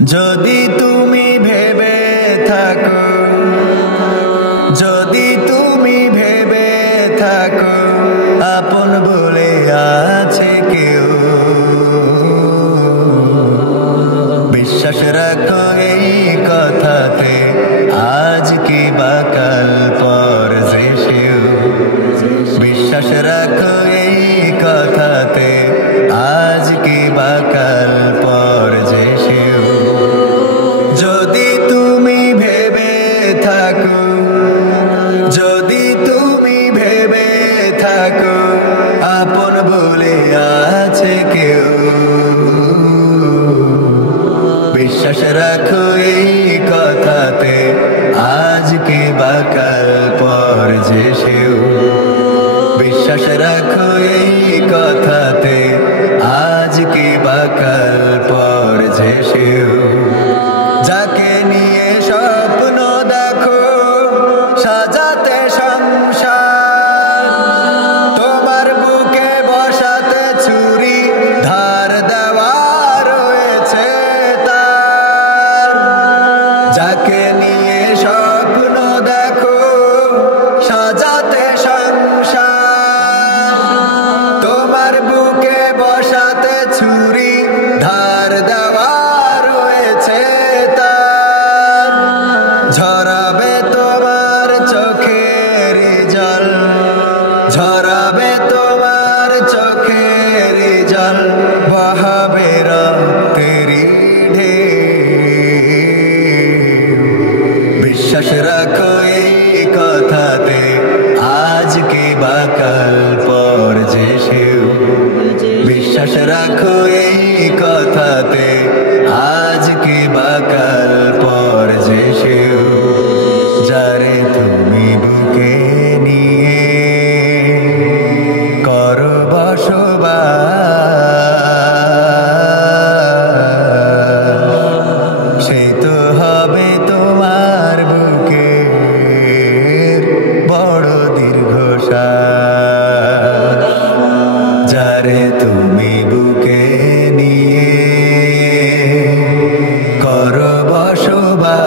যদি তুমি ভেবে থাকো, যদি তুমি ভেবে থাকো আপন বলে আছে কেউ, বিশ্বাস রাখো এই কথাতে আজ কি বা কাল পর যে সেও। বিশ্বাস রাখো এই কথাতে আজ কি বা কাল পর যে সেও। যদি তুমি ভেবে থাকো, যদি তুমি ভেবে থাকো আপন বলে আছে কেউ, বিশ্বাস রাখো এই কথাতে আজ কি বা কাল পর যে সেও। বিশ্বাস রাখো এই কথাতে আজ কি বা কাল পর যে সেও। যাকে নিয়ে স্বপ্ন দেখো সাজাতে সংসার, তোমার বুকে বসাতে ছুরি ধার দেওয়া রয়েছে তার। যাকে নিয়ে স্বপ্ন দেখো সাজাতে সংসার, তোমার বুকে বসাতে ছুরি ধার দেওয়া রয়েছে তার। ঝরাবে তোমার চোখের জল, ঝরাবে তোমার চোখের জল, বহাবে রক্তেরি ঢেউ। বিশ্বাস রাখো এই কথাতে আজ কি বা কাল পর যে সেও। বিশ্বাস রাখো এই কথাতে আজ কি বা কাল পর যে সেও। যারে তুমি বুকে নিয়ে করো বসবাস, সেই তো হবে তোমার বুকের বড় দীর্ঘশ্বাস। যারে তুমি বুকে নিয়ে করো বসবাস,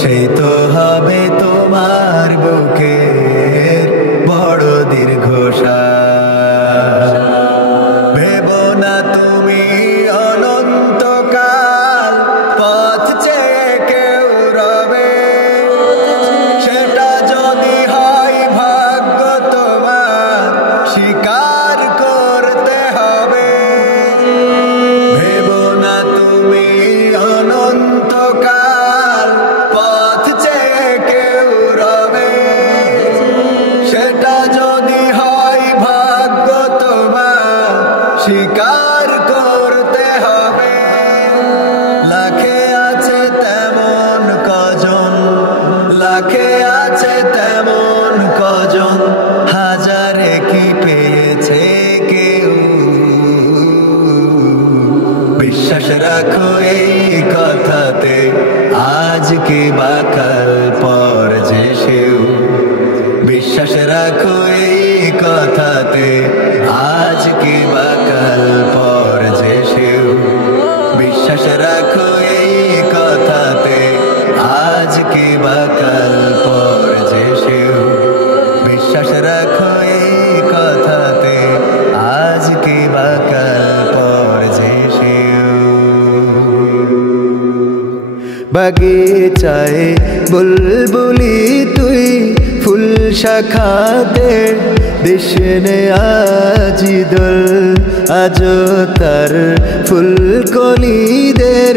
সেই তো হবে তোমার বুকের বড় দীর্ঘশ্বাস। ভেবো না তুমি অনন্তকাল পথ চেয়ে কেউ রবে, সেটা যদি হয় ভাগ্য তোমার স্বীকার করতে হবে। ভেবো না তুমি অনন্তকাল পথ চেয়ে কেউ রবে, সেটা যদি হয় ভাগ্য তোমার স্বীকার করতে হবে। লাখে আছে তেমন কজন, লাখে আছে তেমন কজন, হাজারে কি পেয়েছে কেউ। বিশ্বাস রাখো এই কথাতে আজ কি বা কাল পর যে সেও। বিশ্বাস রাখো এই কথাতে আজ কি বা কাল পর যে সেও। বিশ্বাস রাখো এই কথাতে আজ কি বা কাল পর যে সেও। বিশ্বাস রাখো এই কথাতে আজ কি বা কাল পর যে সেও। বাগিচায় বুলবুলি তুই ফুল শাখাতে দেশনে আজি দোল, আজ তার ফুল কলিদের